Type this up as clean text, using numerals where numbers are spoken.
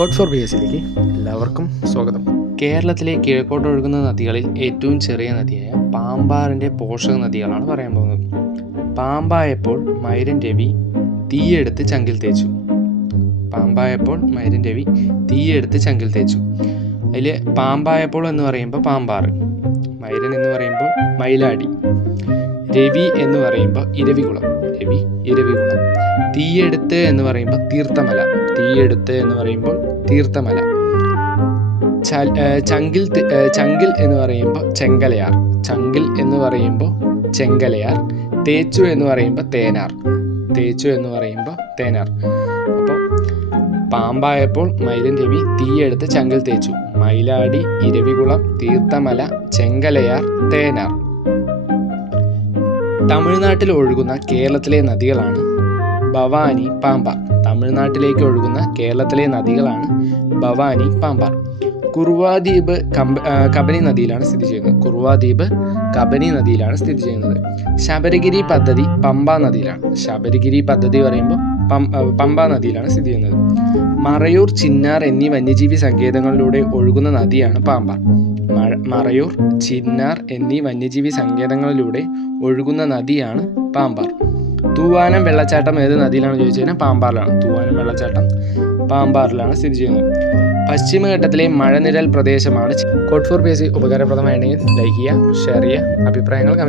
Code four BSc എല്ലാവർക്കും സ്വാഗതം. കേരളത്തിലെ കിഴക്കോട്ടൊഴുകുന്ന നദികളിൽ ഏറ്റവും ചെറിയ നദിയായ പാമ്പാറിൻ്റെ പോഷക നദികളാണ് പറയാൻ പോകുന്നത്. പാമ്പായപ്പോൾ മൈരൻ രവി തീയെടുത്ത് ചങ്കിൽ തേച്ചു. പാമ്പായപ്പോൾ മൈരൻ രവി തീയെടുത്ത് ചങ്കിൽ തേച്ചു. അതിൽ പാമ്പായപ്പോൾ എന്ന് പറയുമ്പോൾ പാമ്പാറ്, മൈരൻ എന്ന് പറയുമ്പോൾ മയിലാടി, രവി എന്ന് പറയുമ്പോൾ ഇരവികുളം, തീയെടുത്ത് എന്ന് പറയുമ്പോൾ തീർത്ഥമല, ചങ്കിൽ എന്ന് പറയുമ്പോൾ ചെങ്കലയാർ, തേച്ചു എന്ന് പറയുമ്പോൾ തേനാർ. അപ്പോൾ പാമ്പായപ്പോൾ മൈരൻ രവി തീയെടുത്ത് ചങ്കിൽ തേച്ചു. മയിലാടി, ഇരവികുളം, തീർത്ഥമല, ചെങ്കലയാർ, തേനാർ. തമിഴ്നാട്ടിൽ ഒഴുകുന്ന കേരളത്തിലെ നദികളാണ് ഭവാനി, പാമ്പാർ. തമിഴ്നാട്ടിലേക്ക് ഒഴുകുന്ന കേരളത്തിലെ നദികളാണ് ഭവാനി, പാമ്പാർ. കുറുവാദ്വീപ് കബനി നദിയിലാണ് സ്ഥിതി ചെയ്യുന്നത്. ശബരിഗിരി പദ്ധതി പമ്പാ നദിയിലാണ്. പറയുമ്പോൾ പമ്പാ നദിയിലാണ് സ്ഥിതി ചെയ്യുന്നത്. മറയൂർ, ചിന്നാർ എന്നീ വന്യജീവി സങ്കേതങ്ങളിലൂടെ ഒഴുകുന്ന നദിയാണ് പാമ്പാർ. മറയൂർ, ചിന്നാർ എന്നീ വന്യജീവി സങ്കേതങ്ങളിലൂടെ ഒഴുകുന്ന നദിയാണ് പാമ്പാർ. തൂവാനം വെള്ളച്ചാട്ടം ഏത് നദിയിലാണ് ചോദിച്ചു കഴിഞ്ഞാൽ പാമ്പാറിലാണ്. തൂവാനം വെള്ളച്ചാട്ടം പാമ്പാറിലാണ് സ്ഥിതി ചെയ്യുന്നത്. പശ്ചിമഘട്ടത്തിലെ മഴനിഴൽ പ്രദേശമാണ്. കോഡ് ഫോർ BSc ഉപകാരപ്രദമായിട്ടുണ്ടെങ്കിൽ ലൈക്ക് ചെയ്യുക, ഷെയർ ചെയ്യുക, അഭിപ്രായങ്ങൾ കമൻറ്റ്